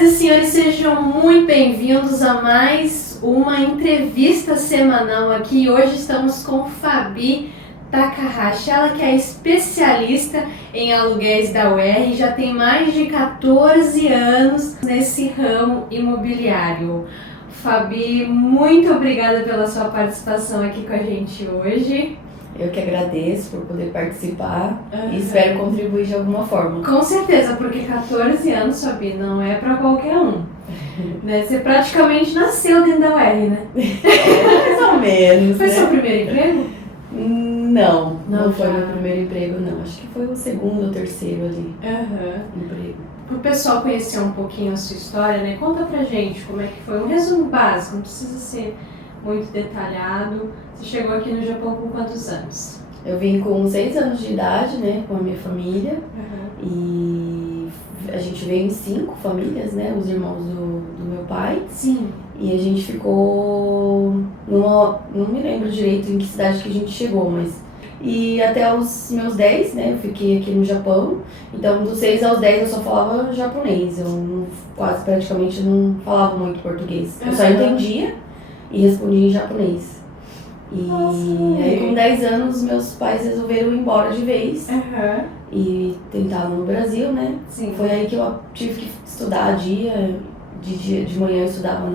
Senhoras e senhores, sejam muito bem-vindos a mais uma entrevista semanal aqui. Hoje estamos com Fabi Takahashi, ela que é especialista em aluguéis da UERJ, já tem mais de 14 anos nesse ramo imobiliário. Fabi, muito obrigada pela sua participação aqui com a gente hoje. Eu que agradeço por poder participar e espero contribuir de alguma forma. Com certeza, porque 14 anos, Fabi, não é para qualquer um. Né? Você praticamente nasceu dentro da UERJ, né? Mais ou menos. Foi seu primeiro emprego? Não foi meu primeiro emprego, não. Acho que foi o segundo ou terceiro ali. Emprego. Para o pessoal conhecer um pouquinho a sua história, né? Conta pra gente como é que foi. Um resumo básico, não precisa ser muito detalhado. Você chegou aqui no Japão com quantos anos? Eu vim com 6 anos de idade, né, com a minha família. E a gente veio em 5 famílias, né, os irmãos do meu pai. Sim. E a gente ficou não me lembro direito em que cidade que a gente chegou, mas... E até os meus 10, né, eu fiquei aqui no Japão. Então, dos 6 aos 10 eu só falava japonês. Eu quase praticamente não falava muito português. Eu só entendia e respondia em japonês. E aí com 10 anos meus pais resolveram ir embora de vez e tentaram no Brasil, né? Sim. Foi aí que eu tive que estudar de manhã eu estudava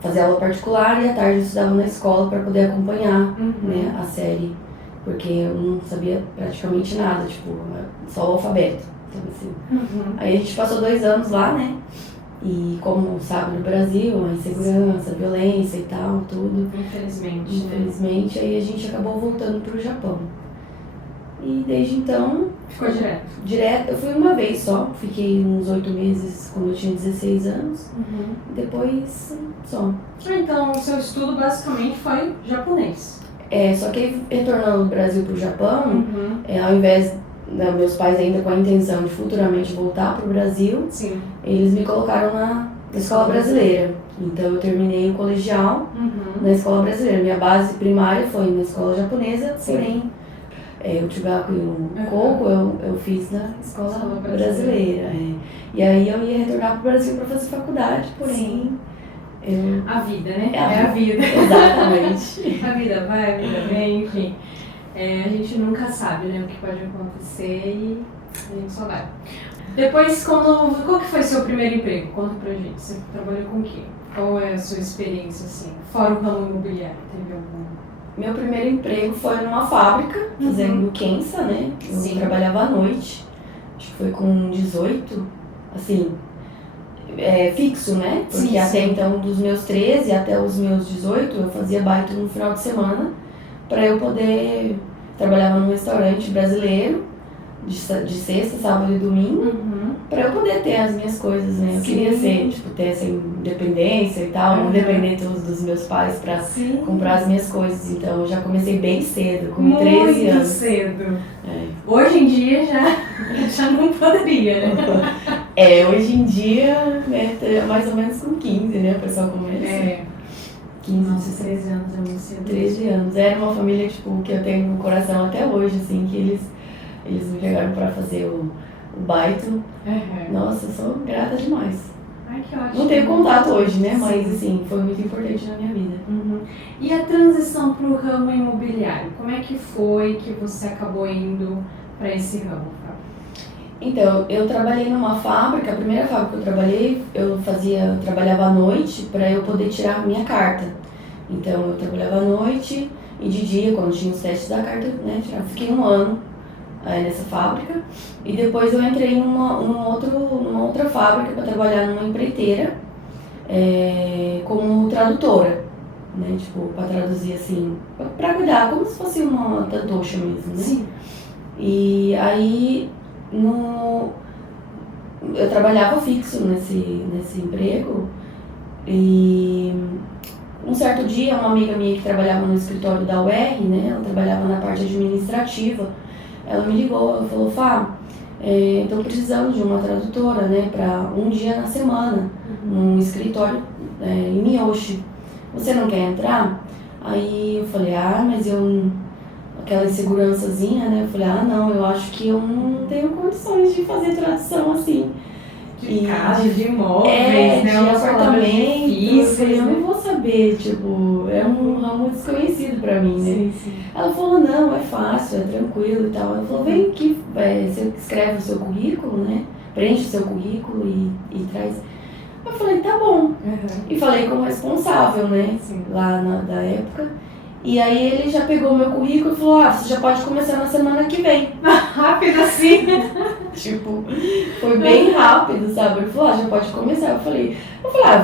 fazia aula particular e à tarde eu estudava na escola para poder acompanhar né, a série, porque eu não sabia praticamente nada, tipo, só o alfabeto. Então, assim. Aí a gente passou 2 anos lá, né? E como sabe no Brasil, a insegurança, a violência e tal, tudo. Infelizmente, aí a gente acabou voltando pro Japão. E desde então... Ficou direto? Direto, eu fui uma vez só, fiquei uns 8 meses quando eu tinha 16 anos. E depois, só. Então o seu estudo basicamente foi japonês? Só que retornando do Brasil pro Japão, ao invés... meus pais ainda com a intenção de futuramente voltar para o Brasil, Sim. Eles me colocaram na escola brasileira. Então eu terminei o colegial na escola brasileira. Minha base primária foi na escola japonesa, porém o Chugaku e o Kouko eu fiz na escola brasileira. E aí eu ia retornar para o Brasil para fazer faculdade, porém... A vida, né? É a vida. Exatamente. A vida vai, a vida vem, enfim. A gente nunca sabe, né, o que pode acontecer e a gente só vai. Depois, qual que foi seu primeiro emprego? Conta pra gente. Você trabalhou com o quê? Qual é a sua experiência, assim, fora o ramo imobiliário? Teve algum? Meu primeiro emprego foi numa fábrica, fazendo Kensa, né? Eu trabalhava à noite. Acho que foi com 18, assim, fixo, né? Porque até então, dos meus 13 até os meus 18, eu fazia baito no final de semana para eu poder... Trabalhava num restaurante brasileiro, de sexta, sábado e domingo, para eu poder ter as minhas coisas, né? Eu queria ter essa independência e tal, não depender dos meus pais para comprar as minhas coisas. Então eu já comecei bem cedo, com 13 anos. Muito cedo. Hoje em dia já não poderia, né? Hoje em dia, né, mais ou menos com 15, né? O pessoal começa. 15, nossa, 13 anos é muito cedo. 13 anos. Era uma família, tipo, que eu tenho no coração até hoje, assim, que eles me pegaram pra fazer o baito. Nossa, eu sou grata demais. Ai, que ótimo. Não tenho contato hoje, né? Mas, assim, foi muito importante na minha vida. E a transição pro ramo imobiliário? Como é que foi que você acabou indo pra esse ramo? Então, eu trabalhei numa fábrica, a primeira fábrica que eu trabalhei, eu trabalhava à noite para eu poder tirar a minha carta. Então, eu trabalhava à noite e de dia, quando tinha os testes da carta, né, fiquei 1 ano nessa fábrica. E depois eu entrei numa outra fábrica para trabalhar numa empreiteira como tradutora, né, tipo, para traduzir assim, para cuidar, como se fosse uma tantocha mesmo, né? Sim. E aí... Eu trabalhava fixo nesse emprego e um certo dia uma amiga minha que trabalhava no escritório da UERJ, né, ela trabalhava na parte administrativa, ela me ligou, ela falou, Fá, estou precisando de uma tradutora, né, para um dia na semana, num escritório em Miyoshi, você não quer entrar? Aí eu falei, mas aquela insegurançazinha, né? Eu falei, não, eu acho que eu não tenho condições de fazer tradução assim. De casa, de imóveis, né? De apartamento. Eu falei, eu né? não vou saber, tipo, é um ramo desconhecido pra mim, né? Sim, sim. Ela falou, não, é fácil, é tranquilo e tal. Ela falou, vem aqui, você escreve o seu currículo, né? Preenche o seu currículo e traz. Eu falei, tá bom. E falei com o responsável, né? Sim. Lá da época. E aí ele já pegou meu currículo e falou, você já pode começar na semana que vem. Rápido assim. Tipo, foi bem rápido, sabe? Ele falou, já pode começar. Eu falei,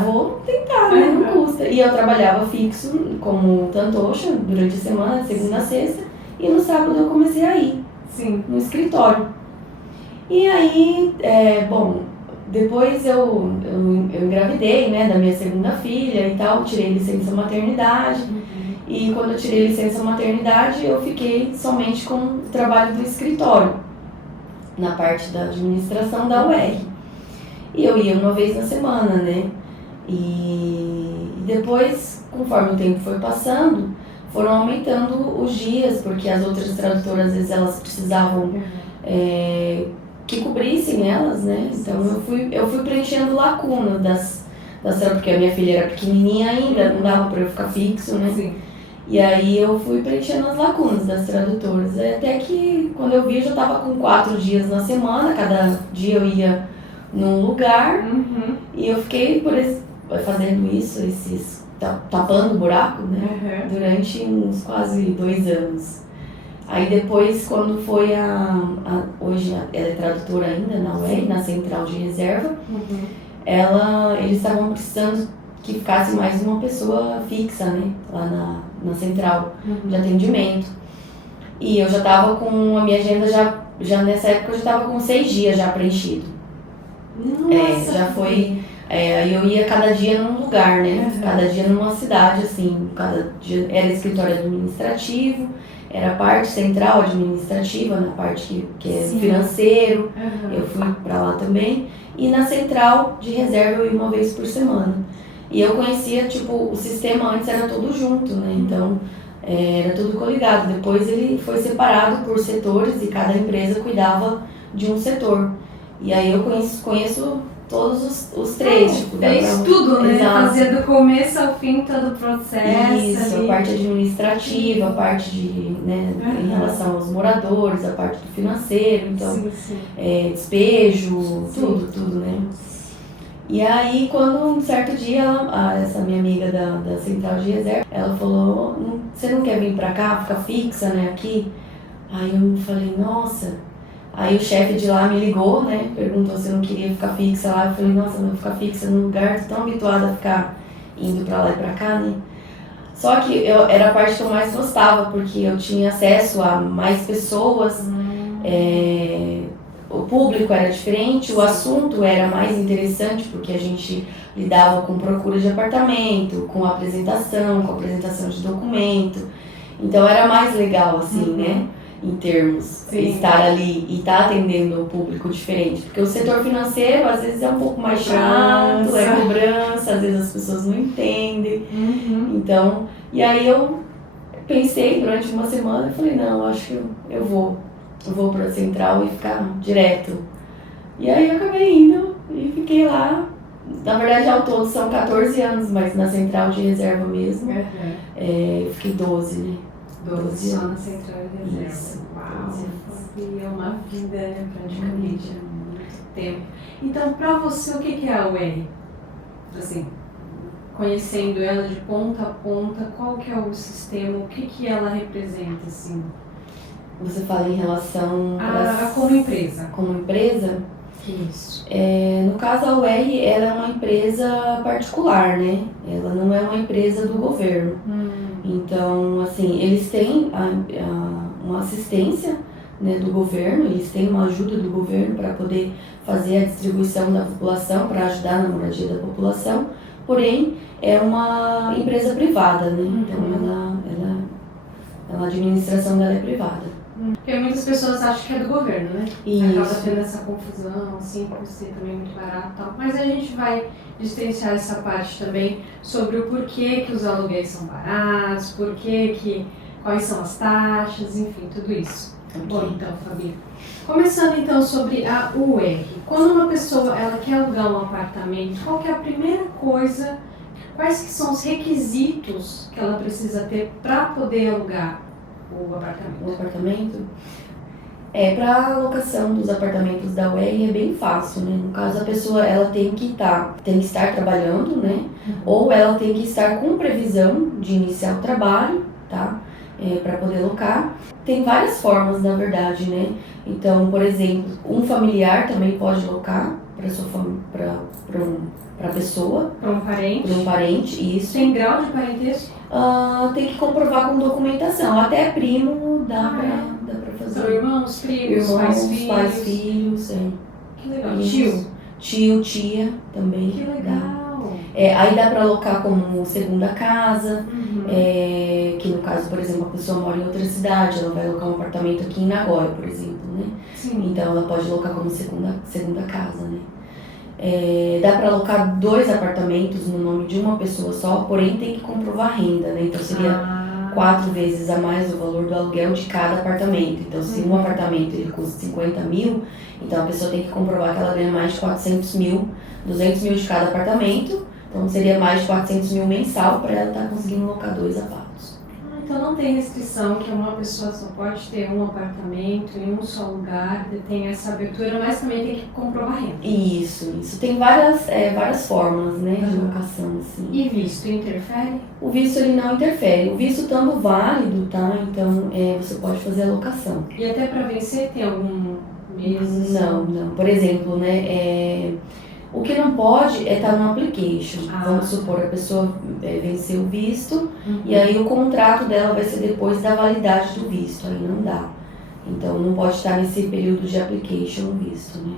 vou tentar, né? Não custa. E eu trabalhava fixo como tantocha durante a semana, segunda a sexta. E no sábado eu comecei a ir. Sim. No escritório. E aí, depois eu engravidei, né, da minha segunda filha e tal, tirei licença maternidade. E quando eu tirei licença maternidade, eu fiquei somente com o trabalho do escritório, na parte da administração da UR. E eu ia uma vez na semana, né? E depois, conforme o tempo foi passando, foram aumentando os dias, porque as outras tradutoras, às vezes, elas precisavam que cobrissem elas, né? Então eu fui preenchendo lacuna das porque a minha filha era pequenininha ainda, não dava pra eu ficar fixo, né? Sim. E aí eu fui preenchendo as lacunas das tradutoras, até que quando eu vi eu já estava com 4 dias na semana, cada dia eu ia num lugar, e eu fiquei fazendo isso, tapando o buraco, né, durante uns quase 2 anos. Aí depois, quando foi hoje ela é tradutora ainda na UER, na Central de Reserva, eles estavam precisando que ficasse mais uma pessoa fixa, né, lá na central de atendimento. E eu já estava com a minha agenda, já nessa época eu já estava com 6 dias já preenchido. Nossa! Já foi, aí eu ia cada dia num lugar, né, cada dia numa cidade, assim, cada dia era escritório administrativo, era a parte central administrativa, na parte que é financeiro, eu fui para lá também, e na central de reserva eu ia uma vez por semana. E eu conhecia, tipo, o sistema antes era todo junto, né? Então, era tudo coligado. Depois ele foi separado por setores e cada empresa cuidava de um setor. E aí eu conheço todos os 3. Tipo, fez tudo, né? Exato. Fazia do começo ao fim todo o processo. Isso, a parte administrativa, a parte de, né, em relação aos moradores, a parte do financeiro, então, despejo, tudo, né? E aí, quando um certo dia, essa minha amiga da Central de Reserva, ela falou, você não quer vir pra cá, ficar fixa, né, aqui? Aí eu falei, nossa. Aí o chefe de lá me ligou, né, perguntou se eu não queria ficar fixa lá. Eu falei, nossa, eu vou ficar fixa num lugar, tô tão habituada a ficar indo pra lá e pra cá, né. Só que era a parte que eu mais gostava, porque eu tinha acesso a mais pessoas, o público era diferente, o assunto era mais interessante, porque a gente lidava com procura de apartamento, com apresentação de documento. Então era mais legal, assim, né? Em termos de estar ali e estar atendendo o público diferente. Porque o setor financeiro, às vezes, é um pouco mais chato, é cobrança, às vezes as pessoas não entendem. Então, e aí eu pensei durante uma semana e falei, não, acho que eu vou para a central e ficar direto. E aí eu acabei indo e fiquei lá. Na verdade, ao todo são 14 anos, mas na central de reserva mesmo, eu fiquei 12, né? 12 só na central de reserva. Isso. Uau! E é uma vida, né, praticamente, há muito tempo. Então, para você, o que é a UR? Assim, conhecendo ela de ponta a ponta, qual que é o sistema, o que ela representa, assim? Você fala em relação como empresa. Como empresa? Isso. No caso, a UR, ela é uma empresa particular, né? Ela não é uma empresa do governo. Então, assim, eles têm uma assistência, né, do governo, eles têm uma ajuda do governo para poder fazer a distribuição da população, para ajudar na moradia da população, porém, é uma empresa privada, né? Então, a administração dela é privada. Porque muitas pessoas acham que é do governo, né? Isso. Acaba tendo essa confusão, assim, por ser também muito barato e tal. Mas a gente vai distanciar essa parte também sobre o porquê que os aluguéis são baratos, quais são as taxas, enfim, tudo isso. Bom, então, Fabi, começando então sobre a UR. Quando uma pessoa ela quer alugar um apartamento, qual que é a primeira coisa, quais que são os requisitos que ela precisa ter para poder alugar o apartamento? O apartamento? Para a alocação dos apartamentos da UR é bem fácil, né? No caso, a pessoa ela tem que estar trabalhando, né? Ou ela tem que estar com previsão de iniciar o trabalho, tá? Para poder alocar. Tem várias formas, na verdade, né? Então, por exemplo, um familiar também pode alocar para a pessoa. Para um parente? Para um parente, isso. Tem grau de parentesco? Tem que comprovar com documentação. Até primo dá para fazer. São irmãos, primos, pais, filhos. Que legal. Tio, tia também. Que legal. Aí dá para alocar como segunda casa, Uhum. que no caso, por exemplo, a pessoa mora em outra cidade, ela vai alocar um apartamento aqui em Nagoya, por exemplo, né? Sim. Então ela pode alocar como segunda casa, né? Dá para alocar 2 apartamentos no nome de uma pessoa só, porém tem que comprovar renda, né? Então seria 4 vezes a mais o valor do aluguel de cada apartamento. Então, se um apartamento ele custa 50 mil, então a pessoa tem que comprovar que ela ganha mais de 400 mil, 200 mil de cada apartamento. Então, seria mais de 400 mil mensal para ela estar conseguindo alocar 2 apartamentos. Então, não tem restrição que uma pessoa só pode ter um apartamento em um só lugar, tem essa abertura, mas também tem que comprovar renda. Isso. Tem várias formas, né, de locação, assim. E visto interfere? O visto, ele não interfere. O visto estando válido, tá? Então, você pode fazer a locação. E até para vencer, tem algum mês? Não. Por exemplo, né, o que não pode é estar no application. Vamos supor, a pessoa venceu o visto, e aí o contrato dela vai ser depois da validade do visto, aí não dá. Então não pode estar nesse período de application o visto, né?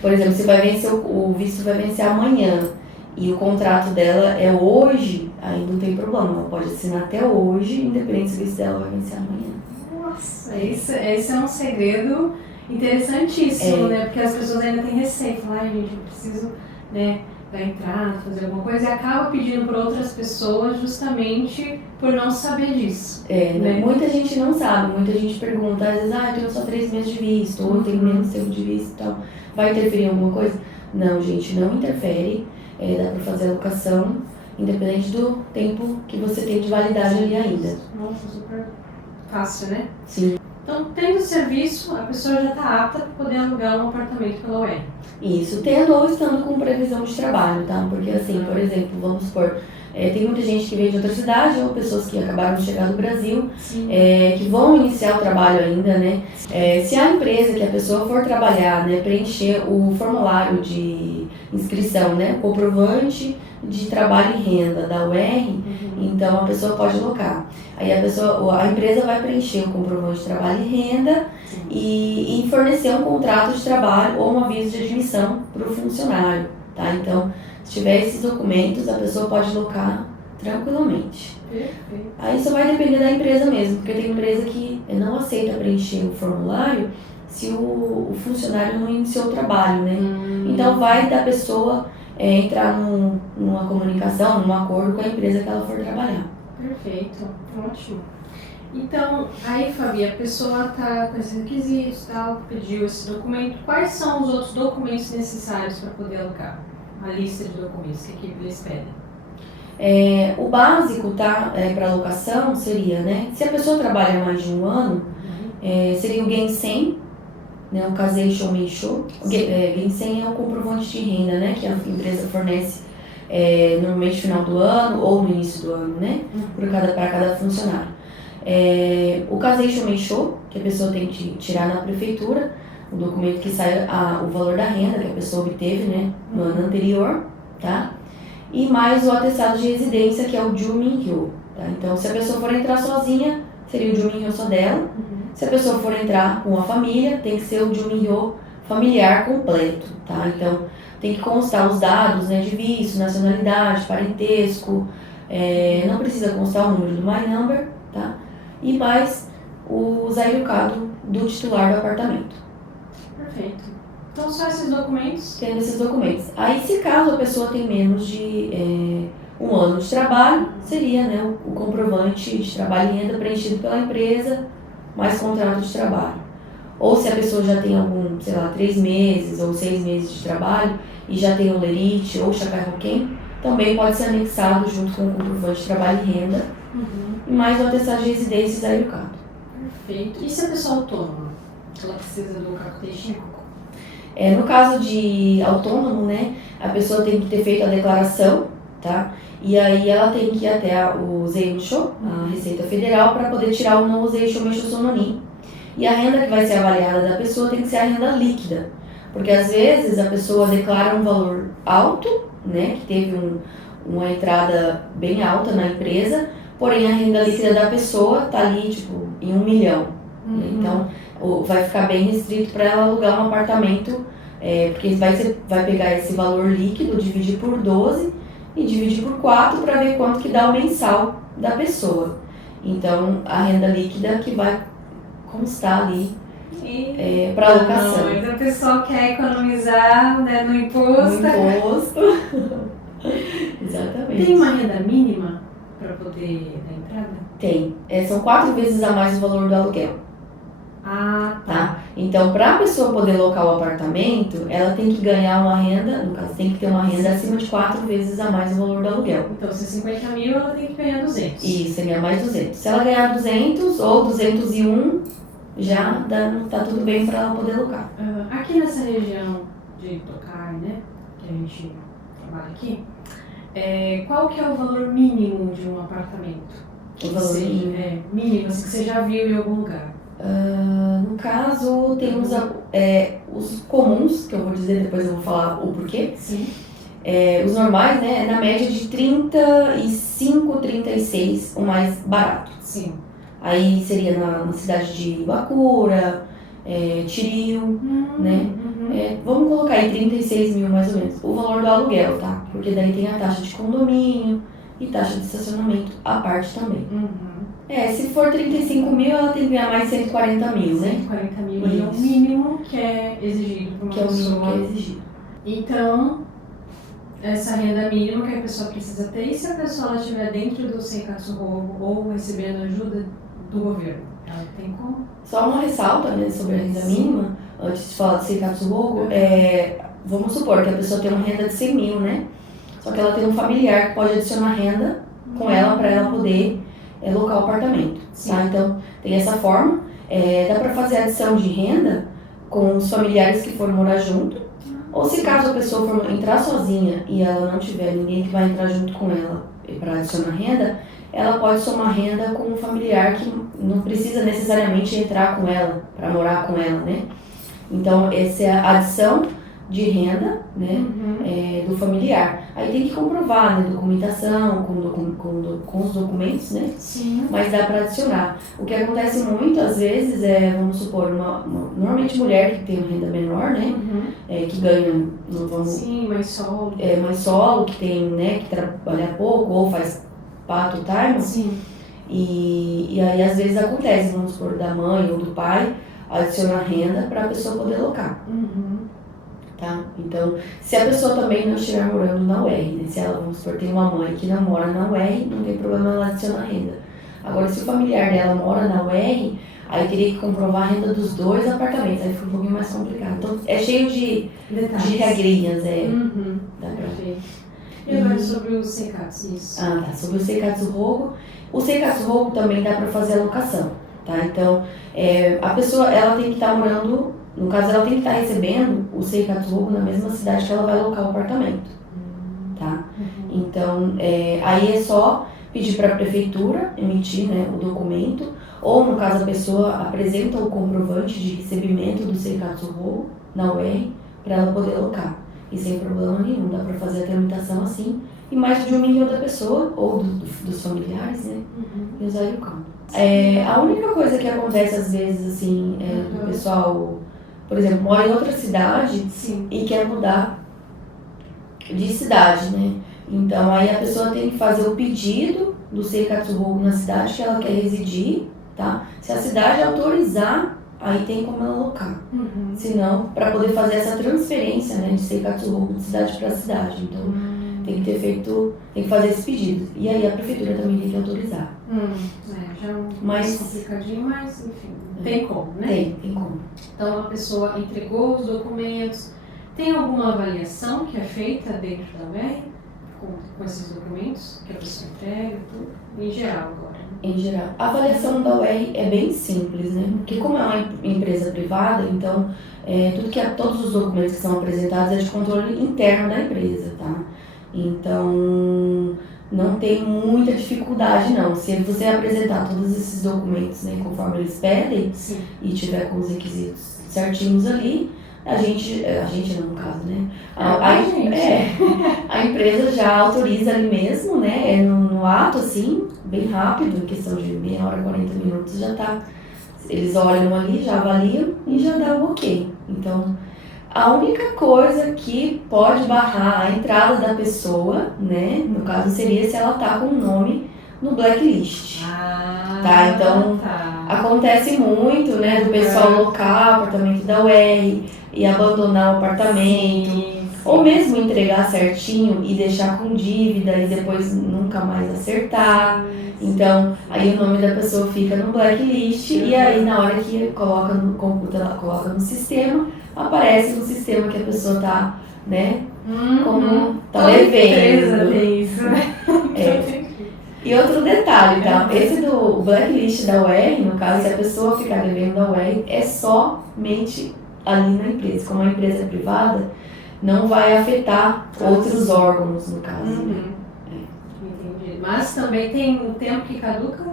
Por exemplo, se vai vencer o visto vai vencer amanhã e o contrato dela é hoje, aí não tem problema, ela pode assinar até hoje, independente se o visto dela vai vencer amanhã. Nossa, esse é um segredo interessantíssimo, né? Porque as pessoas ainda têm receio, falam, gente, eu preciso, né, da entrada, fazer alguma coisa, e acaba pedindo por outras pessoas justamente por não saber disso. Né? Muita gente não sabe, muita gente pergunta, às vezes, eu tenho só 3 meses de visto, ou eu tenho menos tempo de visto e tal. Vai interferir em alguma coisa? Não, gente, não interfere. Dá pra fazer a locação, independente do tempo que você tem de validade ali ainda. Nossa, super fácil, né? Sim. Então, tendo o serviço, a pessoa já está apta para poder alugar um apartamento pela UR. Isso, tendo ou estando com previsão de trabalho, tá? Porque assim, por exemplo, vamos supor, tem muita gente que vem de outra cidade ou pessoas que acabaram de chegar do Brasil, que vão iniciar o trabalho ainda, né? Se a empresa que a pessoa for trabalhar, né, preencher o formulário de inscrição, né, comprovante de trabalho e renda da UR, então a pessoa pode alocar. Aí a empresa vai preencher o comprovante de trabalho e renda e fornecer um contrato de trabalho ou um aviso de admissão para o funcionário, tá? Então, se tiver esses documentos, a pessoa pode alocar tranquilamente. Perfeito. Aí só vai depender da empresa mesmo, porque tem empresa que não aceita preencher o formulário se o funcionário não iniciou o trabalho, né? Então, vai da pessoa entrar numa comunicação, num acordo com a empresa que ela for trabalhar. Perfeito, ótimo. Então, aí, Fabi, a pessoa está com esses requisitos, tal, pediu esse documento. Quais são os outros documentos necessários para poder alugar? A lista de documentos que eles pedem. O básico, tá, para alocação seria, né, se a pessoa trabalha mais de um ano, seria o Gensen, né, o Kazeisho Meisho. Gensen é o comprovante de renda, né, que a empresa fornece normalmente no final do ano ou no início do ano, né, para cada funcionário. O Kazeisho Meisho, que a pessoa tem que tirar na prefeitura, o documento que sai o valor da renda que a pessoa obteve, né, no ano anterior, tá? E mais o atestado de residência, que é o Jumin-hyo, tá? Então, se a pessoa for entrar sozinha, seria o Jumin-hyo só dela. Se a pessoa for entrar com a família, tem que ser o Jumin-hyo familiar completo, tá? Então, tem que constar os dados, né, de visto, nacionalidade, parentesco, não precisa constar o número do My Number, tá? E mais o Zairukado do titular do apartamento. Perfeito. Então, só esses documentos? Tendo esses documentos. Aí, se caso a pessoa tem menos de um ano de trabalho, seria, né, o comprovante de trabalho e renda preenchido pela empresa, mais contrato de trabalho. ou se a pessoa já tem algum, sei lá, 3 meses ou 6 meses de trabalho e já tem o lerite ou o Chacai Roquem, também pode ser anexado junto com o comprovante de trabalho e renda, e mais o atestado de residência e Zaiucado. Perfeito. E se a pessoa é autônoma? Ela precisa do Caputeixinho? No caso de autônomo, né, a pessoa tem que ter feito a declaração, tá? E aí ela tem que ir até o Zeisho, a Receita Federal, para poder tirar o novo Zeisho Meisho Sononim. E a renda que vai ser avaliada da pessoa tem que ser a renda líquida, porque às vezes a pessoa declara um valor alto, né, que teve uma entrada bem alta na empresa, porém a renda líquida da pessoa tá ali, tipo, em 1 milhão. Né? Então, vai ficar bem restrito para ela alugar um apartamento, porque vai pegar esse valor líquido, dividir por 12 e dividir por 4 para ver quanto que dá o mensal da pessoa. Então, a renda líquida que vai constar ali para alocação. Mas a pessoa quer economizar, né, no imposto. No imposto. Exatamente. Tem uma renda mínima para poder dar entrada? Tem. São 4 vezes a mais o valor do aluguel. Ah, Tá? Então, para a pessoa poder alocar o apartamento, ela tem que ganhar uma renda, no caso, tem que ter uma renda acima de 4 vezes a mais o valor do aluguel. Então, se é 50 mil, ela tem que ganhar 200. Isso, tem que ganhar mais 200. Se ela ganhar 200 ou 201, já tá tudo bem para ela poder alocar. Aqui nessa região de Tokai, né, que a gente trabalha aqui, qual que é o valor mínimo de um apartamento? O valor mínimo? Mínimo, assim, que você já viu em algum lugar. No caso, tem os comuns, que eu vou dizer, depois eu vou falar o porquê. Sim. Os normais, né, na média de 35, 36, o mais barato. Sim. Aí seria na cidade de Ibacura, Tiril, né? Vamos colocar aí 36 mil mais ou menos, o valor do aluguel, tá? Porque daí tem a taxa de condomínio e taxa de estacionamento à parte também. Se for 35 mil, ela tem que ganhar mais 140 mil, né? 140 mil é o mínimo que é exigido por uma pessoa. Que é o mínimo que é exigido. Então, essa renda mínima que a pessoa precisa ter, e se a pessoa estiver dentro do Seikatsu Rogo ou recebendo ajuda do governo? Ela tem como? Só uma ressalta, né, sobre a renda mínima, antes de falar do Seikatsu Rogo, vamos supor que a pessoa tem uma renda de 100 mil, né? Só que ela tem um familiar que pode adicionar renda com ela para ela poder alocar o apartamento, tá? Então, tem essa forma. Dá para fazer adição de renda com os familiares que forem morar junto, ou se caso a pessoa for entrar sozinha e ela não tiver ninguém que vai entrar junto com ela para adicionar renda, ela pode somar renda com um familiar que não precisa necessariamente entrar com ela, para morar com ela, né? Então, essa é a adição de renda, né, do familiar. Aí tem que comprovar, né, documentação, com os documentos, né? Sim. Mas dá para adicionar. O que acontece muito, às vezes, vamos supor, normalmente mulher que tem uma renda menor, né, que ganha, não vamos... Sim, mãe solo. Mãe solo, que tem, né, que trabalha pouco ou faz part-time. Sim. E aí, às vezes, acontece, vamos supor, da mãe ou do pai, adicionar renda para a pessoa poder alocar. Tá? Então, se a pessoa também não estiver morando na UR, né? Se ela, vamos supor, tem uma mãe que não mora na UR, não tem problema ela adicionar renda. Agora, se o familiar dela mora na UR, aí teria que comprovar a renda dos 2 apartamentos, aí fica um pouquinho mais complicado. Então, é cheio de regrinhas. Perfeito. E agora sobre o Seikatsu, isso? Tá. Sobre o Seikatsu Rogo. O Seikatsu Rogo também dá para fazer alocação, tá? Então, a pessoa, ela tem que estar morando... No caso, ela tem que estar recebendo o Seikatsu Rogo na mesma cidade que ela vai alocar o apartamento, tá? Então, aí é só pedir para a prefeitura emitir, né, o documento, ou no caso a pessoa apresenta o comprovante de recebimento do Seikatsu Rogo na UR para ela poder alocar. E sem problema nenhum, dá para fazer a tramitação assim, e mais de 1 milhão da pessoa, ou dos familiares, né, e usar o campo. A única coisa que acontece às vezes, assim, o pessoal... Por exemplo, mora em outra cidade e quer mudar de cidade, né? Então, aí a pessoa tem que fazer o pedido do Seikatsu Rogo na cidade que ela quer residir, tá? Se a cidade autorizar, aí tem como ela alocar. Se não, para poder fazer essa transferência, né, de Seikatsu Rogo de cidade para cidade. Então, Tem que fazer esse pedido. E aí a prefeitura também tem que autorizar. Já é mais complicadinho, mas enfim, tem como, né? Tem como. Então a pessoa entregou os documentos, tem alguma avaliação que é feita dentro da UER com esses documentos que a pessoa entrega, tudo? Em geral agora, né? Em geral. A avaliação da UER é bem simples, né? Porque como é uma empresa privada, então todos os documentos que são apresentados é de controle interno da empresa, tá? Então não tem muita dificuldade não. Se você apresentar todos esses documentos, né, conforme eles pedem, Sim. E tiver com os requisitos certinhos ali, a gente não, no caso, né? A empresa já autoriza ali mesmo, né? No ato, assim, bem rápido, em questão de meia hora, 40 minutos, já tá. Eles olham ali, já avaliam e já dá o ok. Então, a única coisa que pode barrar a entrada da pessoa, né? No caso, seria se ela tá com o nome no blacklist. Tá? Então, acontece muito, né? Do pessoal locar o apartamento da UER e abandonar o apartamento. Ou mesmo entregar certinho e deixar com dívida e depois nunca mais acertar. Então, aí o nome da pessoa fica no blacklist e aí na hora que coloca no computador, ela coloca no sistema, aparece no sistema que a pessoa tá, né, como tá devendo. Isso, né? E outro detalhe, tá? Esse do blacklist da UER, no caso, se a pessoa ficar devendo da UER, é somente ali na empresa. Como a empresa é privada, não vai afetar outros órgãos, no caso. Entendi. Mas também tem um tempo que caduca?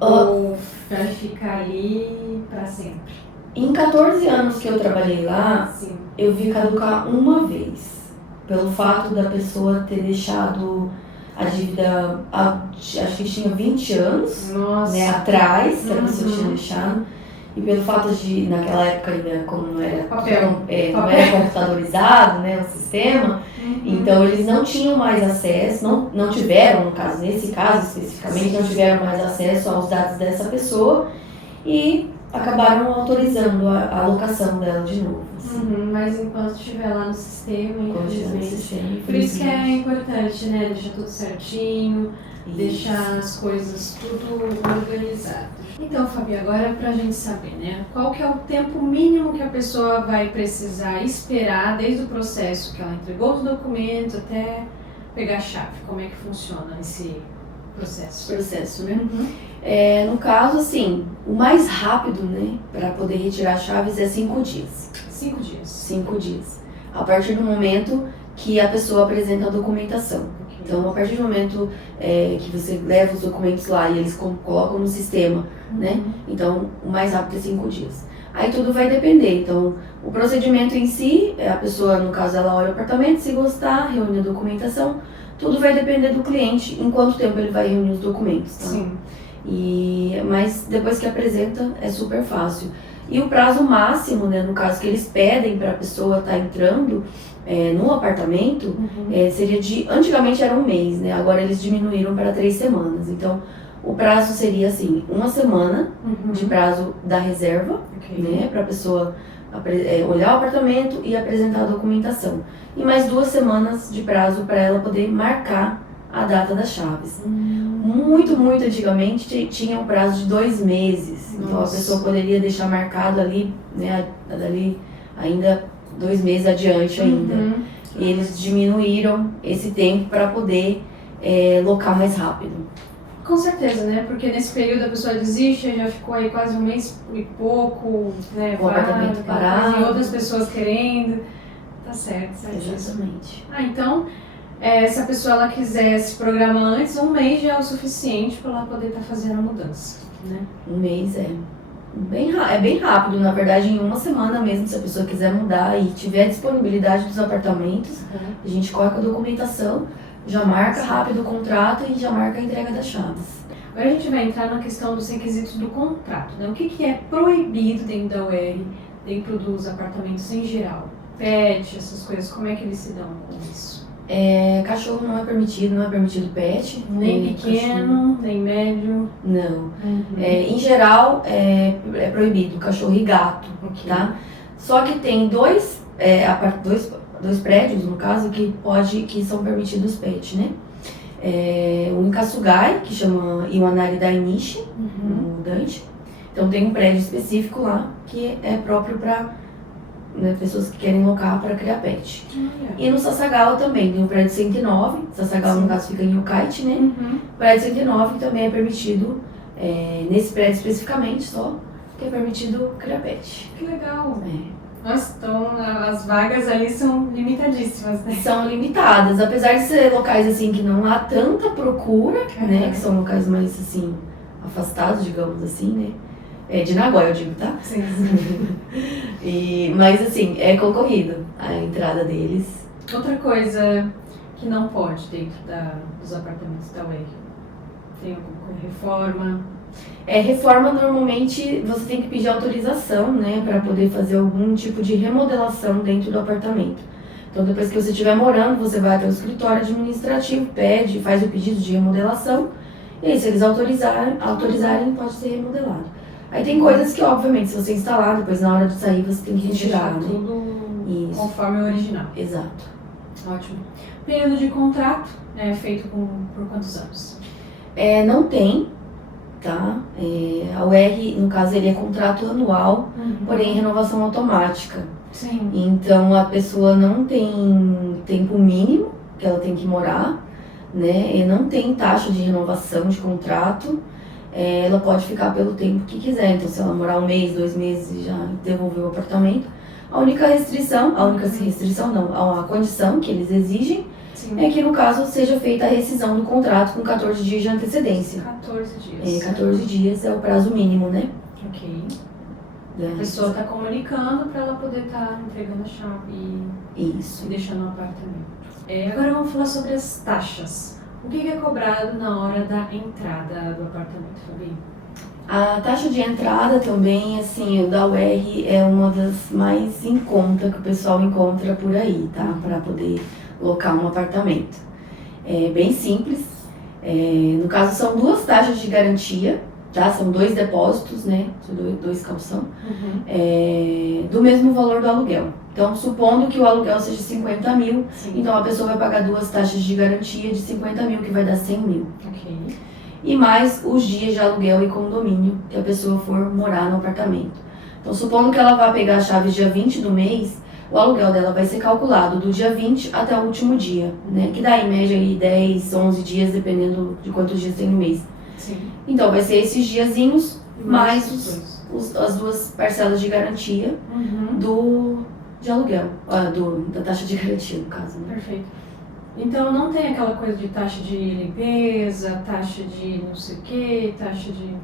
Ou vai ficar ali para sempre? Em 14 anos que eu trabalhei lá, eu vi caducar uma vez. Pelo fato da pessoa ter deixado a dívida, acho que tinha 20 anos, né, atrás, que a pessoa tinha deixado. E pelo fato de, naquela época ainda, como não era computadorizado, né, o sistema, então eles não tinham mais acesso, não tiveram, no caso, nesse caso especificamente, não tiveram mais acesso aos dados dessa pessoa e acabaram autorizando a alocação dela de novo. Mas enquanto estiver lá no sistema, infelizmente. Por isso que é importante, né, deixar tudo certinho, deixar as coisas tudo organizado. Então, Fabi, agora pra gente saber, né, qual que é o tempo mínimo que a pessoa vai precisar esperar desde o processo que ela entregou os documentos até pegar a chave? Como é que funciona esse processo? Né? No caso, assim, o mais rápido, né, para poder retirar chaves é 5 dias. 5 dias? 5 dias. A partir do momento que a pessoa apresenta a documentação. Então, a partir do momento que você leva os documentos lá e eles colocam no sistema, né? Então, o mais rápido é 5 dias. Aí tudo vai depender. Então, o procedimento em si, a pessoa, no caso, ela olha o apartamento, se gostar, reúne a documentação, tudo vai depender do cliente, em quanto tempo ele vai reunir os documentos, tá? Sim. Mas depois que apresenta, é super fácil. E o prazo máximo, né, no caso que eles pedem para a pessoa estar entrando no apartamento, seria antigamente era 1 mês, né? Agora eles diminuíram para 3 semanas. Então, o prazo seria assim, 1 semana de prazo da reserva, né? Para a pessoa olhar o apartamento e apresentar a documentação. E mais 2 semanas de prazo para ela poder marcar a data das chaves. Muito antigamente tinha um prazo de 2 meses. Nossa. Então a pessoa poderia deixar marcado ali, né, dali ainda 2 meses adiante ainda. E eles diminuíram esse tempo para poder locar mais rápido. Com certeza, né? Porque nesse período a pessoa desiste, já ficou aí quase 1 mês e pouco, né? O apartamento parado. E outras pessoas querendo. Tá certo. Exatamente. Então, se a pessoa ela quiser se programar antes, 1 mês já é o suficiente para ela poder estar fazendo a mudança, né? 1 mês é bem rápido, na verdade, em 1 semana mesmo, se a pessoa quiser mudar e tiver disponibilidade dos apartamentos, a gente coloca a documentação, já marca rápido o contrato e já marca a entrega das chaves. Agora a gente vai entrar na questão dos requisitos do contrato, né? O que é proibido dentro da UER, dentro dos apartamentos em geral? Pet, essas coisas, como é que eles se dão com isso? Cachorro não é permitido pet. Nem pequeno, nem médio. Não. Em geral, é proibido cachorro e gato, tá? Só que tem dois dois prédios, no caso, que são permitidos PET, né? Um em Kasugai, que chama Iwanari Dainichi, no Dante. Então tem um prédio específico lá que é próprio para pessoas que querem locar para criar pet. E no Sasagawa também, tem o prédio 109, Sasagawa no caso fica em Yokkaichi, né? O prédio 109 também é permitido, nesse prédio especificamente só, que é permitido criar pet. Que legal! Nossa, então as vagas ali são limitadíssimas, né? São limitadas, apesar de ser locais assim que não há tanta procura, né? Que são locais mais assim, afastados, digamos assim, né? De Nagoya, eu digo, tá? Sim. Mas assim, é concorrido a entrada deles. Outra coisa que não pode dentro dos apartamentos da UER? Tem alguma reforma? Reforma, normalmente você tem que pedir autorização, né, para poder fazer algum tipo de remodelação dentro do apartamento. Então, depois que você estiver morando, você vai até o escritório administrativo, faz o pedido de remodelação, e aí, se eles autorizarem, pode ser remodelado. Aí tem coisas que, obviamente, se você instalar, depois na hora de sair, você tem que retirar, né? Tudo conforme o original. Exato. Ótimo. Período de contrato é feito por quantos anos? Não tem, tá? A UR, no caso, ele é contrato anual, porém renovação automática. Sim. Então a pessoa não tem tempo mínimo que ela tem que morar, né? E não tem taxa de renovação de contrato. Ela pode ficar pelo tempo que quiser. Então, se ela morar 1 mês, 2 meses e já devolver o apartamento, a condição que eles exigem é que, no caso, seja feita a rescisão do contrato com 14 dias de antecedência. 14 dias. 14 dias é o prazo mínimo, né? Ok. A pessoa está comunicando para ela poder estar entregando a chave e deixando o apartamento. Agora vamos falar sobre as taxas. O que é cobrado na hora da entrada do apartamento, Fabi? A taxa de entrada também, assim, o da UR é uma das mais em conta que o pessoal encontra por aí, tá? Para poder locar um apartamento. É bem simples. No caso, são 2 taxas de garantia, tá? São 2 depósitos, né? 2 calção, do mesmo valor do aluguel. Então, supondo que o aluguel seja 50 mil, então a pessoa vai pagar 2 taxas de garantia de 50 mil, que vai dar 100 mil. Ok. E mais os dias de aluguel e condomínio que a pessoa for morar no apartamento. Então, supondo que ela vá pegar a chave dia 20 do mês, o aluguel dela vai ser calculado do dia 20 até o último dia, né? Que dá em média aí 10, 11 dias, dependendo de quantos dias tem no mês. Sim. Então, vai ser esses diazinhos, mais as 2 parcelas de garantia de aluguel, da taxa de garantia, no caso, né? Perfeito. Então não tem aquela coisa de taxa de limpeza, taxa de não sei o que, taxa de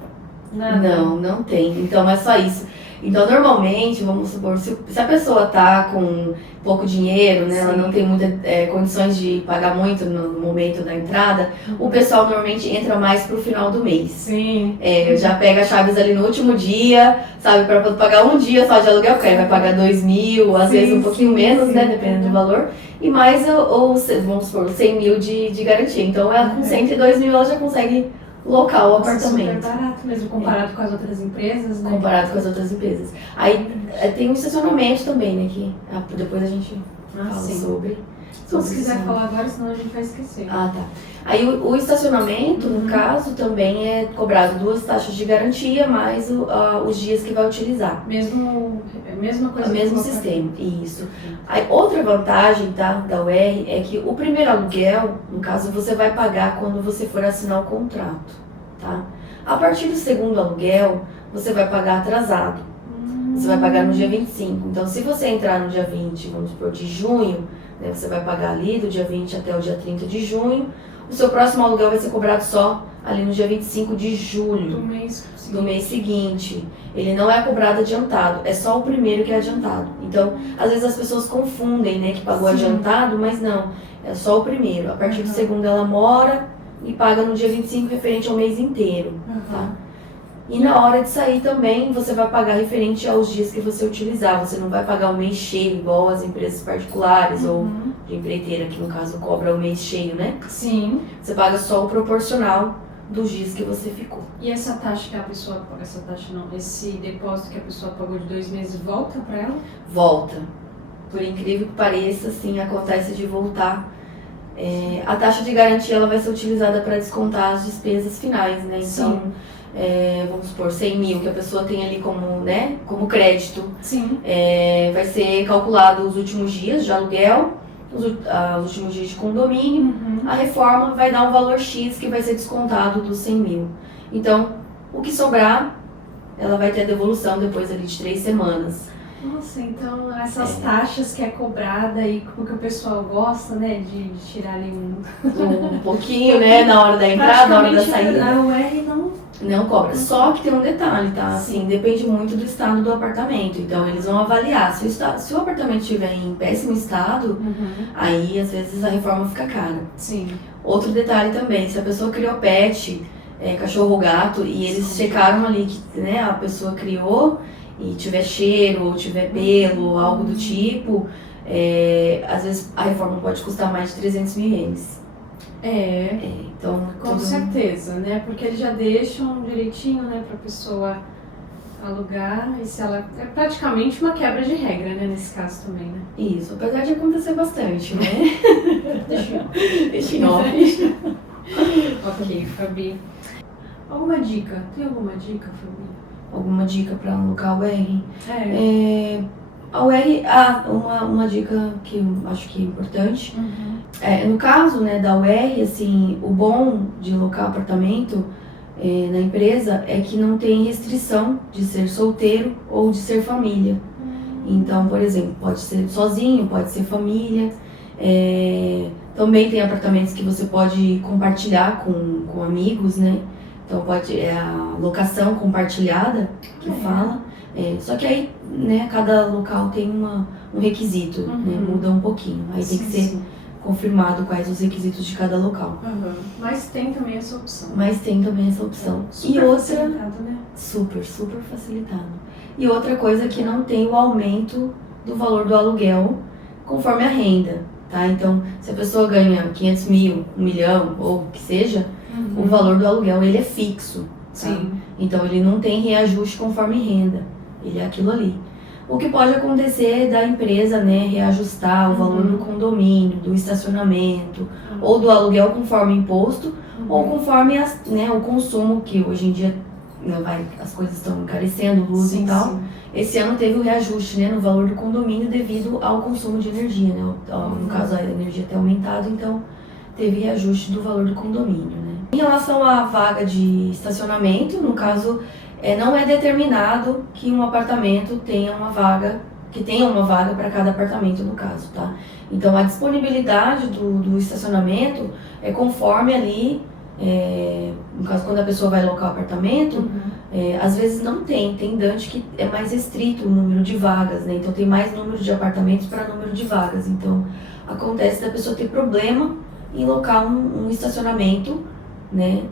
nada? Não tem. Então é só isso. Então normalmente, vamos supor, se a pessoa tá com pouco dinheiro, né, ela não tem muitas condições de pagar muito no momento da entrada, o pessoal normalmente entra mais pro final do mês. Sim. Já pega as chaves ali no último dia, sabe, para pagar um dia só de aluguel, porque aí vai pagar 2 mil, às vezes um pouquinho menos, né, dependendo do valor, e mais, vamos supor, 100 mil de garantia. Então ela com 102 mil ela já consegue locar o apartamento. Super barato mesmo, comparado com as outras empresas, né? Comparado com as outras empresas. Aí tem um estacionamento também, né? Que depois a gente fala sobre. Se você quiser falar agora, senão a gente vai esquecer. Tá. Aí o estacionamento, no caso, também é cobrado 2 taxas de garantia, mais os dias que vai utilizar. Mesma coisa. O mesmo sistema, isso. Aí outra vantagem, tá, da UR é que o primeiro aluguel, no caso, você vai pagar quando você for assinar o contrato, tá? A partir do segundo aluguel, você vai pagar atrasado. Você vai pagar no dia 25. Então, se você entrar no dia 20, vamos supor, de junho, né, você vai pagar ali do dia 20 até o dia 30 de junho. O seu próximo aluguel vai ser cobrado só ali no dia 25 de julho do mês seguinte. Ele não é cobrado adiantado, é só o primeiro que é adiantado. Então, às vezes as pessoas confundem, né, que pagou adiantado, mas não, é só o primeiro. A partir do segundo ela mora e paga no dia 25 referente ao mês inteiro, tá? E na hora de sair também, você vai pagar referente aos dias que você utilizar. Você não vai pagar o mês cheio, igual as empresas particulares ou de empreiteira, que no caso cobra o mês cheio, né? Sim. Você paga só o proporcional dos dias que você ficou. E essa taxa que a pessoa... esse depósito que a pessoa pagou de 2 meses, volta para ela? Volta. por incrível que pareça, assim, acontece de voltar. A taxa de garantia ela vai ser utilizada para descontar as despesas finais, né? Então, vamos supor, 100 mil que a pessoa tem ali como, né, como crédito. Sim. Vai ser calculado os últimos dias de aluguel, os últimos dias de condomínio. A reforma vai dar um valor X que vai ser descontado dos 100 mil. Então, o que sobrar, ela vai ter a devolução depois ali de 3 semanas. Nossa, então essas taxas que é cobrada e porque o pessoal gosta, né, de tirar ali um pouquinho, né, na hora da entrada, na hora da saída. A UR não cobra. Só que tem um detalhe, tá? Assim, depende muito do estado do apartamento. Então, eles vão avaliar. Se o apartamento estiver em péssimo estado, aí, às vezes, a reforma fica cara. Sim. Outro detalhe também, se a pessoa criou pet, cachorro ou gato, e eles checaram ali que, né, a pessoa criou e tiver cheiro ou tiver pelo, algo do tipo, às vezes a reforma pode custar mais de 300 mil ienes. Então, com certeza, né? Porque eles já deixam direitinho, né, pra pessoa alugar, e se ela... É praticamente uma quebra de regra, né, nesse caso também, né? Isso, apesar de acontecer bastante, né? Deixa em off. Ok, Fabi. Alguma dica? Tem alguma dica, Fabi? Alguma dica para alocar o UR? A UR, uma dica que eu acho que é importante. No caso, né, da UR, assim, o bom de alocar apartamento na empresa é que não tem restrição de ser solteiro ou de ser família. Então, por exemplo, pode ser sozinho, pode ser família. Também tem apartamentos que você pode compartilhar com amigos, né? Então a locação compartilhada que fala. Só que aí, né, cada local tem um requisito, né, muda um pouquinho. Aí tem que ser confirmado quais os requisitos de cada local. Mas tem também essa opção. Super facilitado, né? Super facilitado. E outra coisa que não tem o aumento do valor do aluguel conforme a renda, tá? Então, se a pessoa ganha 500 mil, 1 milhão ou o que seja, o valor do aluguel ele é fixo. Tá? Então, ele não tem reajuste conforme renda. Ele é aquilo ali. O que pode acontecer da empresa, né, reajustar o valor do condomínio, do estacionamento, ou do aluguel conforme imposto, ou conforme o consumo, que hoje em dia, né, as coisas estão encarecendo, luz e tal. Esse ano teve o reajuste, né, no valor do condomínio devido ao consumo de energia, né? No caso, a energia ter aumentado, então teve reajuste do valor do condomínio, né? Em relação à vaga de estacionamento, no caso, não é determinado que um apartamento tenha uma vaga para cada apartamento, no caso, tá? Então, a disponibilidade do estacionamento é conforme ali, no caso, quando a pessoa vai alocar o apartamento, às vezes não tem Dante que é mais restrito o número de vagas, né? Então, tem mais número de apartamentos para número de vagas. Então, acontece da pessoa ter problema em alocar um estacionamento, né,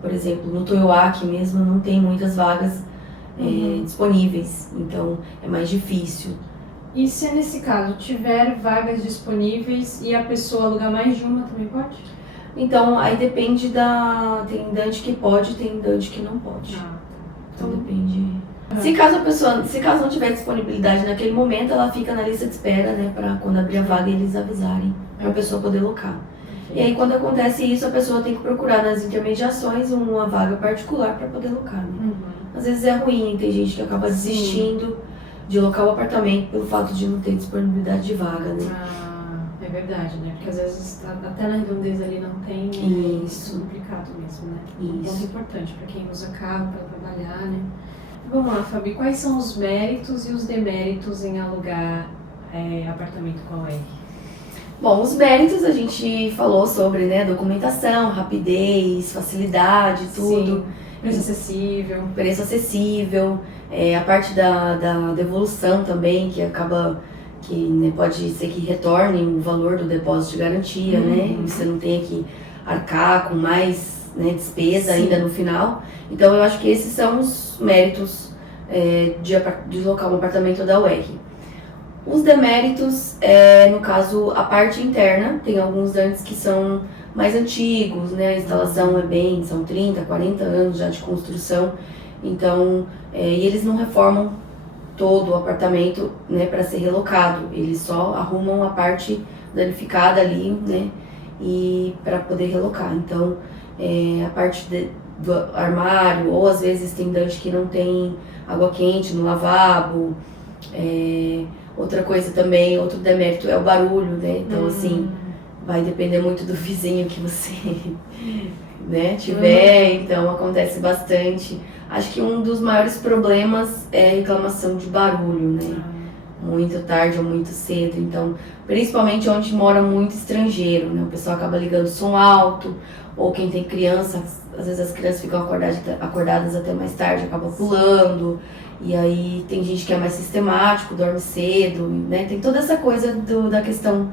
por exemplo, no Toyoaki mesmo não tem muitas vagas disponíveis, então é mais difícil. E se nesse caso tiver vagas disponíveis e a pessoa alugar mais de uma, também pode? Então aí depende tem Dante que pode, tem Dante que não pode. Então depende. Se caso não tiver disponibilidade naquele momento, ela fica na lista de espera, né, para quando abrir a vaga eles avisarem para a pessoa poder locar. E aí, quando acontece isso, a pessoa tem que procurar nas intermediações uma vaga particular para poder locar, né? Às vezes é ruim, tem gente que acaba desistindo de locar o apartamento pelo fato de não ter disponibilidade de vaga, né? É verdade, né? Porque às vezes até na redondeza ali não tem, Isso. É complicado mesmo, né? Isso. Muito importante para quem usa carro para trabalhar, né? Vamos lá, Fabi, quais são os méritos e os deméritos em alugar apartamento com a UR? Bom, os méritos a gente falou sobre, né, documentação, rapidez, facilidade, tudo. Preço acessível, a parte da devolução também, que acaba, né, pode ser que retorne o valor do depósito de garantia, né, e você não tenha que arcar com mais, né, despesa ainda no final. Então eu acho que esses são os méritos de locar um apartamento da UR. Os deméritos, no caso, a parte interna, tem alguns Dantes que são mais antigos, né? A instalação são 30, 40 anos já de construção, então, e eles não reformam todo o apartamento, né, para ser relocado. Eles só arrumam a parte danificada ali, né, e para poder relocar. Então, a parte do armário, ou às vezes tem estudante que não tem água quente no lavabo. Outra coisa também, outro demérito é o barulho, né? Então, assim, vai depender muito do vizinho que você né, tiver, então acontece bastante. Acho que um dos maiores problemas é a reclamação de barulho, né? Muito tarde ou muito cedo, então, principalmente onde mora muito estrangeiro, né? O pessoal acaba ligando som alto, ou quem tem criança, às vezes as crianças ficam acordadas até mais tarde, acabam pulando, e aí tem gente que é mais sistemático, dorme cedo, né? Tem toda essa coisa da questão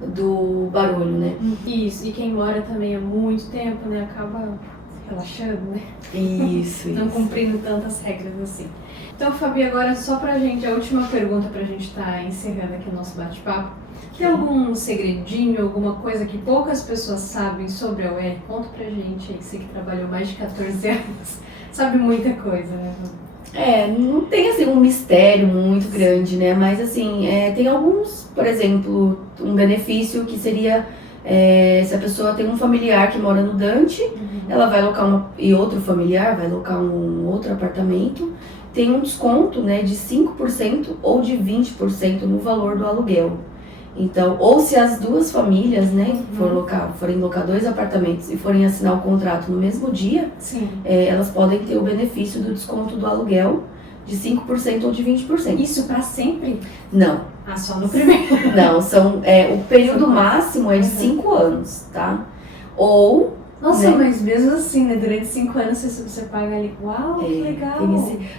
do barulho, né? Isso, e quem mora também há muito tempo, né, acaba relaxando, né? Isso, Não cumprindo tantas regras assim. Então, Fabi, agora só pra gente, a última pergunta pra gente estar encerrando aqui o nosso bate-papo. Tem algum segredinho, alguma coisa que poucas pessoas sabem sobre a UR? Conta pra gente aí, você que trabalhou mais de 14 anos, sabe muita coisa, né? Não tem assim um mistério muito grande, né? Mas assim, tem alguns, por exemplo, um benefício que seria se a pessoa tem um familiar que mora no Dante, ela vai alocar e outro familiar vai alocar um outro apartamento, tem um desconto, né, de 5% ou de 20% no valor do aluguel. Então, ou se as duas famílias, né, forem locar 2 apartamentos e forem assinar o contrato no mesmo dia, elas podem ter o benefício do desconto do aluguel de 5% ou de 20%. Isso para sempre? Não. Ah, só no primeiro? Não, o período máximo é de 5 anos, tá? Ou... Nossa, né? mas mesmo assim, né? Durante 5 anos você paga ali. Uau, que legal!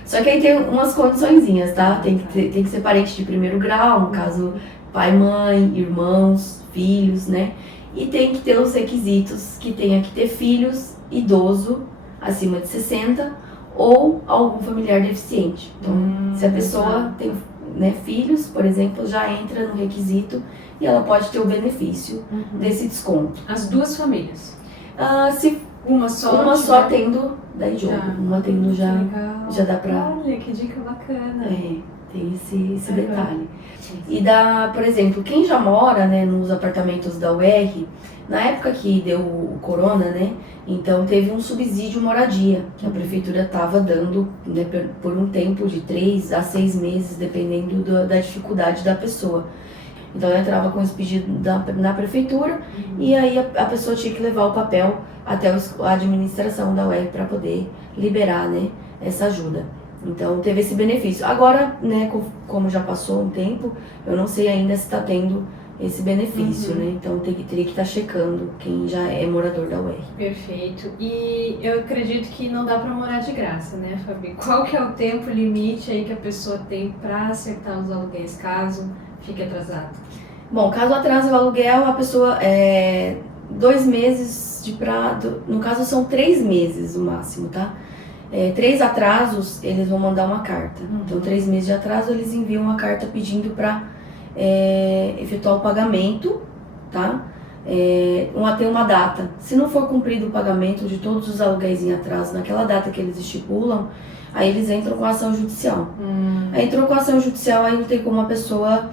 Só que aí tem umas condiçõezinhas, tá? Tem que ser parente de primeiro grau, no caso, pai, mãe, irmãos, filhos, né? E tem que ter os requisitos que tenha que ter filhos, idoso, acima de 60, ou algum familiar deficiente. Então, se a pessoa tem, né, filhos, por exemplo, já entra no requisito e ela pode ter o benefício desse desconto. As duas famílias? Se uma só tendo, daí jogo. Uma tendo já dá pra... Olha, que dica bacana. Tem esse detalhe. E por exemplo, quem já mora, né, nos apartamentos da UR, na época que deu o corona, né, então teve um subsídio moradia, que a prefeitura estava dando, né, por um tempo de 3 a 6 meses, dependendo da dificuldade da pessoa. Então eu entrava com esse pedido na prefeitura e aí a pessoa tinha que levar o papel até a administração da UR para poder liberar, né, essa ajuda. Então teve esse benefício. Agora, né, como já passou um tempo, eu não sei ainda se está tendo esse benefício, né? Então teria que estar checando quem já é morador da UR. Perfeito. E eu acredito que não dá para morar de graça, né, Fabi? Qual que é o tempo limite aí que a pessoa tem para acertar os aluguéis, caso fique atrasado? Bom, caso atrase o aluguel, a pessoa 2 meses de prazo, no caso são 3 meses o máximo, tá? 3 atrasos, eles vão mandar uma carta. Então, 3 meses de atraso, eles enviam uma carta pedindo para efetuar o pagamento, tá? Tem uma data. Se não for cumprido o pagamento de todos os aluguéis em atraso naquela data que eles estipulam, aí eles entram com a ação judicial. Aí entrou com a ação judicial, aí não tem como a pessoa...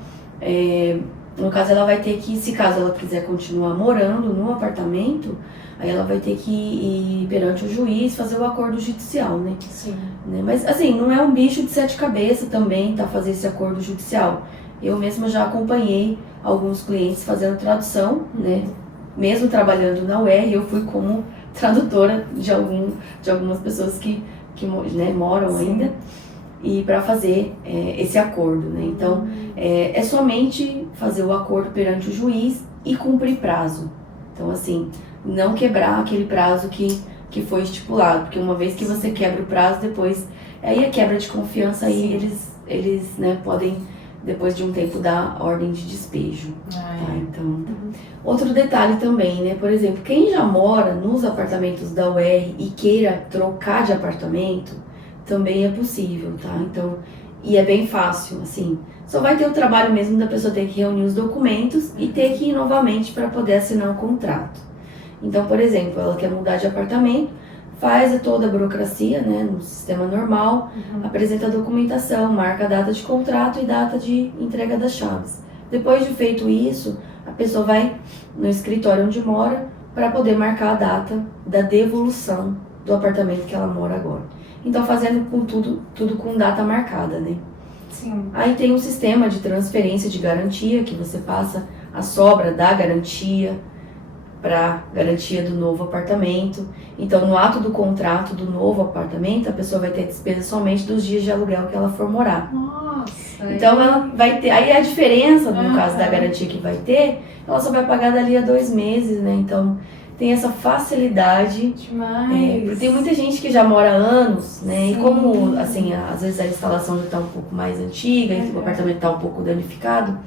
no caso, ela vai ter que, se caso ela quiser continuar morando no apartamento, aí ela vai ter que ir perante o juiz fazer o acordo judicial, né? Sim. Mas, assim, não é um bicho de 7 cabeças também, tá, fazer esse acordo judicial. Eu mesma já acompanhei alguns clientes fazendo tradução, né? Mesmo trabalhando na UR, eu fui como tradutora de algumas pessoas que né, moram ainda, e para fazer esse acordo, né? Então, é somente fazer o acordo perante o juiz e cumprir prazo. Então, assim, não quebrar aquele prazo que foi estipulado, porque uma vez que você quebra o prazo, depois, aí a quebra de confiança, aí eles né, podem, depois de um tempo, dar ordem de despejo. Tá? Então, outro detalhe também, né? Por exemplo, quem já mora nos apartamentos da UR e queira trocar de apartamento, também é possível, tá? Então, e é bem fácil, assim. Só vai ter o trabalho mesmo da pessoa ter que reunir os documentos e ter que ir novamente para poder assinar o contrato. Então, por exemplo, ela quer mudar de apartamento, faz toda a burocracia, né, no sistema normal, apresenta a documentação, marca a data de contrato e data de entrega das chaves. Depois de feito isso, a pessoa vai no escritório onde mora para poder marcar a data da devolução do apartamento que ela mora agora. Então, fazendo com tudo com data marcada, né? Sim. Aí tem um sistema de transferência de garantia, que você passa a sobra da garantia para garantia do novo apartamento. Então, no ato do contrato do novo apartamento, a pessoa vai ter despesa somente dos dias de aluguel que ela for morar. Nossa! Então, ela vai ter... Aí a diferença, no caso da garantia que vai ter, ela só vai pagar dali a 2 meses, né? Então, tem essa facilidade. Demais! Tem muita gente que já mora há anos, né? Sim. E como, assim, às vezes a instalação já está um pouco mais antiga, e o apartamento está um pouco danificado,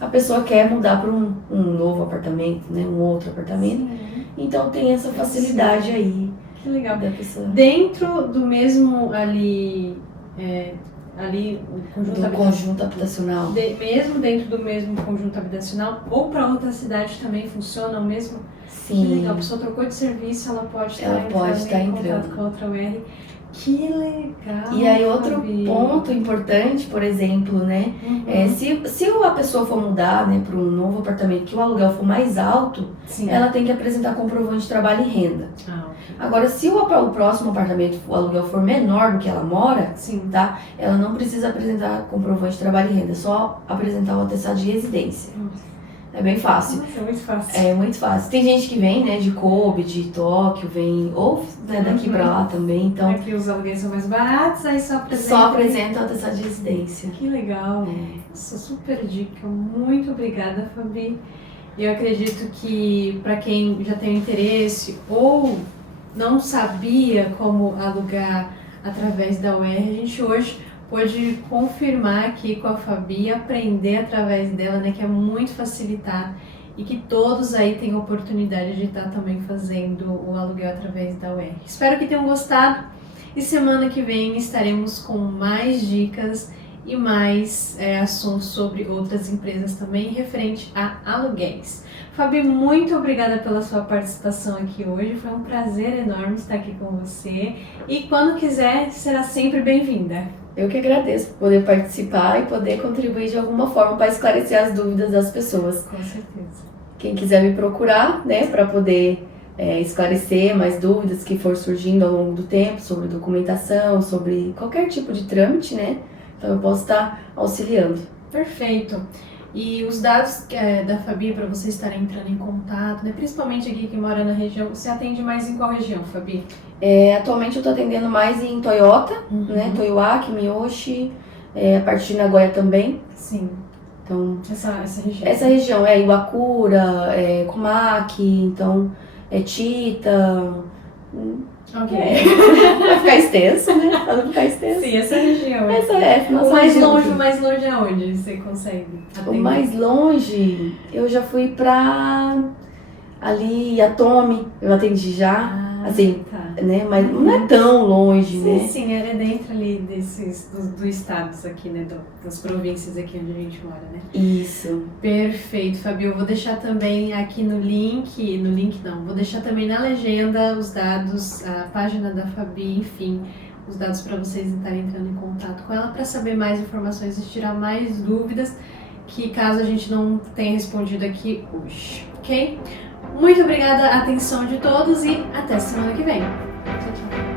a pessoa quer mudar para um novo apartamento, né? Um outro apartamento. Sim. Então tem essa facilidade aí. Que legal. Da pessoa. Dentro do mesmo ali o conjunto habitacional. Mesmo dentro do mesmo conjunto habitacional, ou para outra cidade também funciona o mesmo? Sim. Que legal, a pessoa trocou de serviço, ela pode estar em contato com a outra UR. Que legal! E aí outro ponto importante, por exemplo, né? Se a pessoa for mudar, né, para um novo apartamento que o aluguel for mais alto, ela tem que apresentar comprovante de trabalho e renda. Agora, se o próximo apartamento, o aluguel for menor do que ela mora, tá? Ela não precisa apresentar comprovante de trabalho e renda, é só apresentar o atestado de residência. É bem fácil. Nossa, é muito fácil. É muito fácil. Tem gente que vem, né, de Kobe, de Tóquio, vem, ou né, daqui pra lá também, então... Aqui os aluguéis são mais baratos, aí só apresenta o atestado de residência. Que legal. Nossa, super dica. Muito obrigada, Fabi. Eu acredito que para quem já tem interesse ou não sabia como alugar através da UR, a gente hoje pôde confirmar aqui com a Fabi e aprender através dela, né, que é muito facilitado e que todos aí têm oportunidade de estar também fazendo o aluguel através da UR. Espero que tenham gostado e semana que vem estaremos com mais dicas e mais assuntos sobre outras empresas também referente a aluguéis. Fabi, muito obrigada pela sua participação aqui hoje, foi um prazer enorme estar aqui com você e quando quiser será sempre bem-vinda. Eu que agradeço por poder participar e poder contribuir de alguma forma para esclarecer as dúvidas das pessoas. Com certeza. Quem quiser me procurar, né, para poder esclarecer mais dúvidas que for surgindo ao longo do tempo sobre documentação, sobre qualquer tipo de trâmite, né, então eu posso estar auxiliando. Perfeito. E os dados da Fabi para você estarem entrando em contato, né, principalmente aqui que mora na região, você atende mais em qual região, Fabi? Atualmente eu estou atendendo mais em Toyota, né, Toyoaki, Miyoshi, a partir de Nagoya também. Sim. Então, essa região. Essa região é Iwakura, Komaki, então Chita. Ok. Vai ficar extenso, né? Pra não ficar extenso. Sim, essa região. Essa nossa o mais região longe, aqui. o mais longe aonde você consegue atender? O mais longe, eu já fui pra ali, Yatomi, eu atendi já. Assim, tá. Né? Mas não é tão longe, sim, né? Sim, é dentro ali dos estados aqui, né? Das províncias aqui onde a gente mora, né? Isso. Perfeito, Fabi. Eu vou deixar também aqui vou deixar também na legenda os dados, a página da Fabi, enfim, os dados para vocês estarem entrando em contato com ela para saber mais informações e tirar mais dúvidas que caso a gente não tenha respondido aqui hoje, ok? Muito obrigada a atenção de todos e até semana que vem. Tchau, tchau.